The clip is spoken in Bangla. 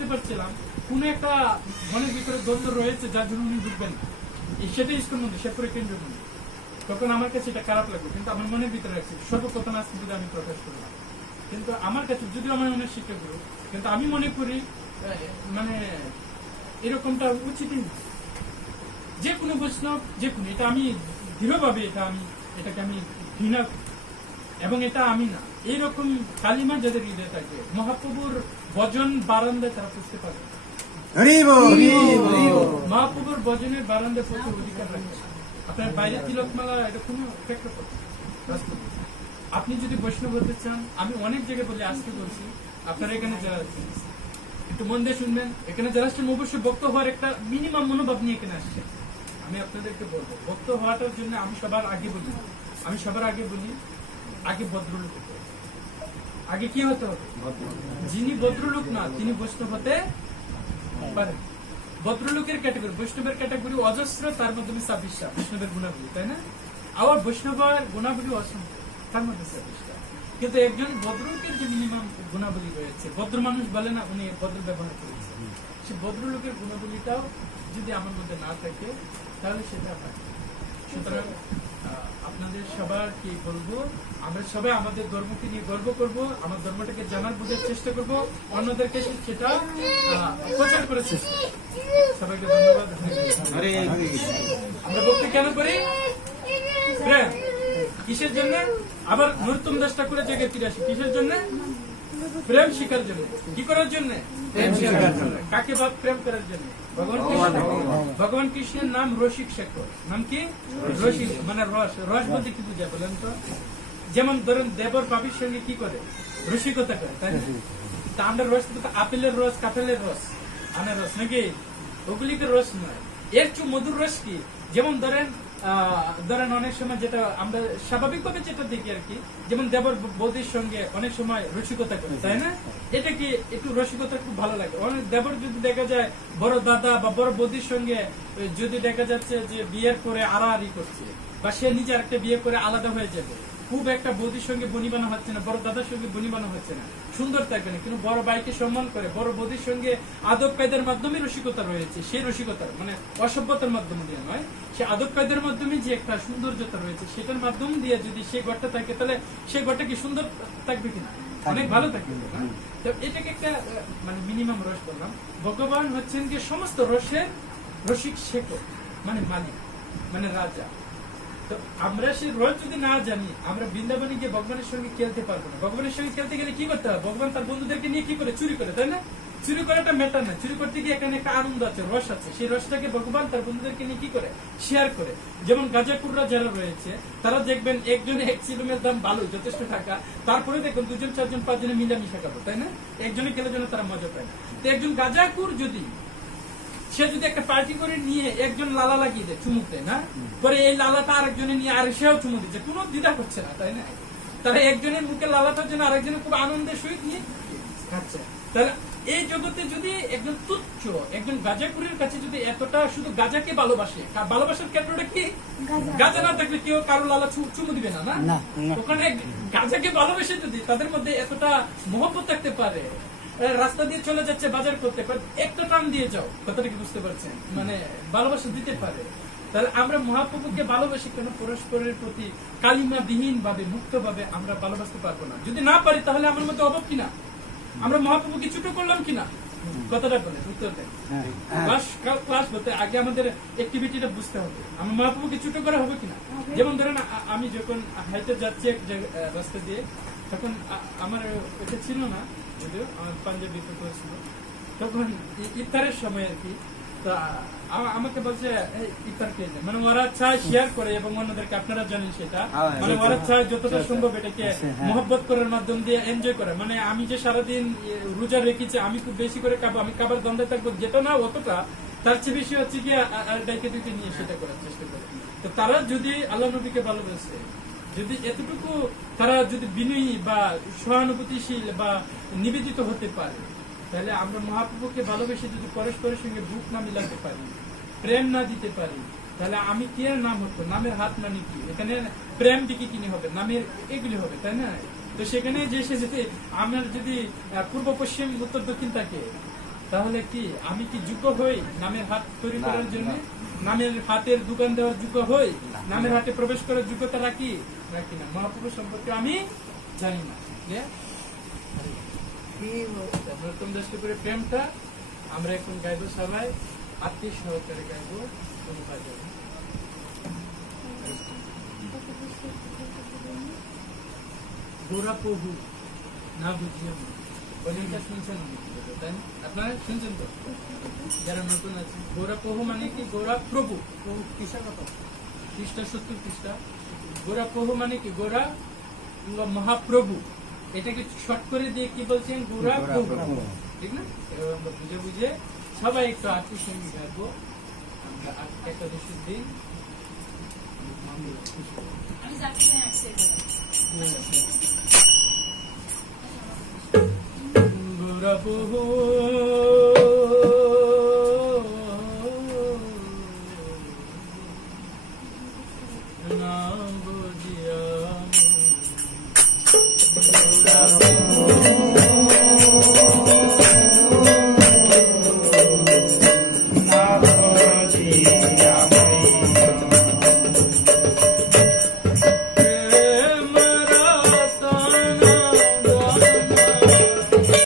বুঝতে পারছিলাম কোন একটা মনের ভিতরে দ্বন্দ্ব রয়েছে যার জন্য উনি বুঝবেন না, সেটাই স্কুল মন্দির, শেরপুরে কেন্দ্র মন্দির। তখন আমার কাছে এটা খারাপ লাগলো, কিন্তু আমার মনের ভিতরে আছে সর্বপ্রথম আজকে যদি আমি প্রকাশ করলাম। কিন্তু আমার কাছে যদিও আমার মনের শিক্ষা গুরু, কিন্তু আমি মনে করি মানে এরকমটা উচিতই না। যে কোনো বৈষ্ণব, যে কোনো, এটা আমি দৃঢ়ভাবে এটাকে আমি ঘৃণা করি, এবং এটা আমি না, এইরকম কালিমা যাদের হৃদয় থাকে মহাপ্রভুর ভজন বারান্দায় তারা বুঝতে পারে। মহাপ্রভুর ভজনের বারান্দায় প্রচুর অধিকার রাখে। আপনার বাইরে তিলকমালা এটা কোনো প্রেক্ষাপট। আপনি যদি বৈষ্ণব হতে চান, আমি অনেক জায়গায় বলি, আজকে বলছি, আপনারা এখানে যারা একটু মন দিয়ে শুনবেন, এখানে যারা আসছেন অবশ্যই ভক্ত হওয়ার একটা মিনিমাম মনোভাব নিয়ে এখানে আসছে। আমি আপনাদেরকে বলবো, ভক্ত হওয়াটার জন্য আমি সবার আগে বলি, আগে ভদ্রলোক হতে হবে। আগে কি হতে হবে? যিনি ভদ্রলোক না তিনি বৈষ্ণব হতে পারেন। ভদ্রলোকের ক্যাটাগরি, বৈষ্ণবের ক্যাটাগরি অজস্র, তার মধ্যে 26টা বৈষ্ণবের গুণাবলী, তাই না? আবার বৈষ্ণবের গুণাবলী অসংখ্য, তার মধ্যে 26টা। কিন্তু একজন ভদ্রলোকের যে মিনিমাম গুণাবলী রয়েছে, ভদ্র মানুষ বলে না উনি ভদ্র ব্যবহার করেছে, সে ভদ্রলোকের গুণাবলীটাও যদি আমার মধ্যে না থাকে তাহলে সেটা হয়। সুতরাং আপনাদের সবার কি বলবো, আমরা সবাই আমাদের ধর্মকে নিয়ে গর্ব করব, আমার ধর্মটাকে জানার বোঝার চেষ্টা করব, অন্যদেরকে সেটা প্রচার করেছে। সবাইকে ধন্যবাদ। আমরা ভক্তি কেন করি? প্রেম। কিসের জন্য? আবার নরোত্তম দাস ঠাকুরের জায়গায় ফিরে আসি, কিসের জন্য? প্রেম শিকার জন্য। কি করার জন্য? প্রেম শিকার জন্য। কাকে বাদ প্রেম করার জন্য? ভগবান কৃষ্ণের নাম রসিক শেখর। নাম কি? রসিক, মানে রস। রস বলতে কি বুঝায় বলেন তো? যেমন ধরেন দেবর বাবির সঙ্গে কি করে? রসিকতা করে, তাই না? তা আমরা রস, আপেলের রস, কাঁঠালের রস, আনারস নাকি, ওগুলিকে রস নয়। এর চেয়ে মধুর রস কি? যেমন ধরেন অনেক সময় যেটা আমরা স্বাভাবিকভাবে যেটা দেখি আর কি, যেমন দেবর বৌদির সঙ্গে অনেক সময় রসিকতা করে, তাই না? এটা কি একটু রসিকতা খুব ভালো লাগে। অনেক দেবর যদি দেখা যায় বড় দাদা বা বড় বৌদির সঙ্গে যদি দেখা যাচ্ছে যে বিয়ের করে আড়াআড়ি করছে, বা সে নিজে একটা বিয়ে করে আলাদা হয়ে যাবে, খুব একটা বৌদির সঙ্গে বনিবানা হচ্ছে না, বড় দাদার সঙ্গে বনিবানা হচ্ছে না, সুন্দর থাকবে না, কিন্তু বড় ভাইকে সম্মান করে বড় বৌদির সঙ্গে আদব কায়দার মাধ্যমে রসিকতা রয়েছে। সেই রসিকতার মানে অসভ্যতার মাধ্যমে দিয়ে নয়, সে আদব কায়দার মাধ্যমে যে একটা সৌন্দর্যতা রয়েছে সেটার মাধ্যম দিয়ে যদি সেই ঘরটা থাকে, তাহলে সেই ঘরটা কি সুন্দর থাকবে কিনা? অনেক ভালো থাকবে না? তো এটাকে একটা মানে মিনিমাম রস করলাম। ভগবান হচ্ছেন যে সমস্ত রসের রসিক শেখর, মানে মালিক, মানে রাজা। তো আমরা সেই রস যদি না জানি, আমরা বৃন্দাবনে গিয়ে ভগবানের সঙ্গে খেলতে পারবো না। ভগবানের সঙ্গে খেলতে গেলে কি করতে হবে? ভগবান তার বন্ধুদেরকে নিয়ে কি করে? চুরি করে, তাই না? চুরি করাটা ম্যাটার না, চুরি করতে গিয়ে এখানে একটা আনন্দ আছে, রস আছে। সেই রসটাকে ভগবান তার বন্ধুদেরকে নিয়ে কি করে? শেয়ার করে। যেমন গাঁজাখুররা যারা রয়েছে তারা দেখবেন একজনে এক চিলুমের দাম ভালো, যথেষ্ট টাকা, তারপরে দেখবেন 2 জন 4 জন 5 জনে মিলামিশা খাবো, তাই না? একজনে খেলে যেন তারা মজা পায় না। তো একজন গাঁজাখুর যদি সে যদি একটা পার্টি করে নিয়ে একজন লালা লাগিয়ে দেয়, চুমুক দেয় না, পরে এই লালাটা আরেকজনে নিয়ে আর সেও চুমু দিচ্ছে, কোনো দ্বিধা করছে না, তাই না? তারা একজনের মুখে লালাটার জন্য আরেকজনের খুব আনন্দের সহিত নিয়ে খাচ্ছে। তাহলে এই জগতে যদি একজন তুচ্ছ একজন গাঁজাখুরের কাছে যদি এতটা শুধু গাঁজাকে ভালোবাসে, ভালোবাসার ক্ষেত্রটা কি? গাঁজা না থাকলে কেউ কারো লালা চুমু দিবে না, না? ওখানে গাঁজাকে ভালোবেসে যদি তাদের মধ্যে এতটা মহব্বত থাকতে পারে, রাস্তা দিয়ে চলে যাচ্ছে বাজার করতে পারে, একটা টান দিয়ে যাও, কথাটা কি বুঝতে পারছেন? মানে ভালোবাসা দিতে পারে। তাহলে আমরা মহাপ্রভুকে ভালোবাসি কেন? পরস্পরের প্রতি কালিমা বিহীন ভাবে, মুক্ত ভাবে আমরা ভালোবাসতে পারবো না। যদি না পারি তাহলে আমার মধ্যে অভাব কিনা? আমরা মহাপ্রভুকে ছোট করলাম কিনা? কথাটা বলে উত্তর দেন। ক্লাস বলতে আগে আমাদের অ্যাক্টিভিটিটা বুঝতে হবে। আমরা মহাপ্রভুকে ছোট করা হবে কিনা? যেমন ধরেন আমি যখন হাইটে যাচ্ছি এক রাস্তা দিয়ে, তখন আমার এটা ছিল না, যদিও আমার পাঞ্জাবি ছিল, তখন ইফতারের সময় আর কি, তা আমাকে বলছে ইফতার খেয়ে যায়, মানে ওরা চায় শেয়ার করে এবং অন্যদেরকে, আপনারা জানেন সেটা, মানে ওরা চায় যতটা সম্ভব এটাকে মহব্বত করার মাধ্যম দিয়ে এনজয় করে। মানে আমি যে সারাদিন রোজা রেখেছি, আমি খুব বেশি করে খাবো, আমি খাবার দ্বন্দ্বে থাকবো, যেটা না অতটা, তার চেয়ে বেশি হচ্ছে কি ডাইকে দিতে নিয়ে সেটা করার চেষ্টা করে। তো তারা যদি আল্লাহ নবীকে ভালোবাসে, যদি এতটুকু তারা যদি বিনয়ী বা সহানুভূতিশীল বা নিবেদিত হতে পারে, তাহলে আমরা মহাপ্রভুকে ভালোবেসে যদি পরস্পরের সঙ্গে বুক না মিলাতে পারি, প্রেম না দিতে পারি, তাহলে আমি কি এর নাম হতো? নামের হাত মানে কি? এখানে প্রেম দিকে কিনে হবে, নামের এগুলি হবে, তাই না? তো সেখানে যে সে যদি আমার যদি পূর্ব পশ্চিম উত্তর দক্ষিণ থাকে, তাহলে কি আমি কি যোগ্য হই নামের হাট তৈরি করার জন্য? নামের হাটের দোকান দেওয়ার যোগ্য হই? নামের হাটে প্রবেশ করার যোগ্যতা রাখি না? মহাপ্রভু সম্পর্কে আমি জানি না। নতুন দশটি করে প্রেমটা আমরা এখন গাইবো, সবাই আত্মীয় সহকারে গাইবো। গোরা প্রভু না বুঝিয়ে ভজনটা শুনছেন তাই না? আপনারা শুনছেন তো যারা নতুন আছে? গোরা প্রভু মানে কি? গোরা প্রভু, খ্রিস্টা 70 খ্রিস্টা। গোরা প্রভু মানে কি? গোরা মহাপ্রভু। এটাকে শর্ট করে দিয়ে কি বলছেন? গোরা প্রভু, ঠিক না? এবার আমরা বুঝে বুঝে সবাই একটু আত্মীয় সঙ্গী গাইবো। আমরা একাদশীর দিন গোরা প্রভু না বুঝিয়া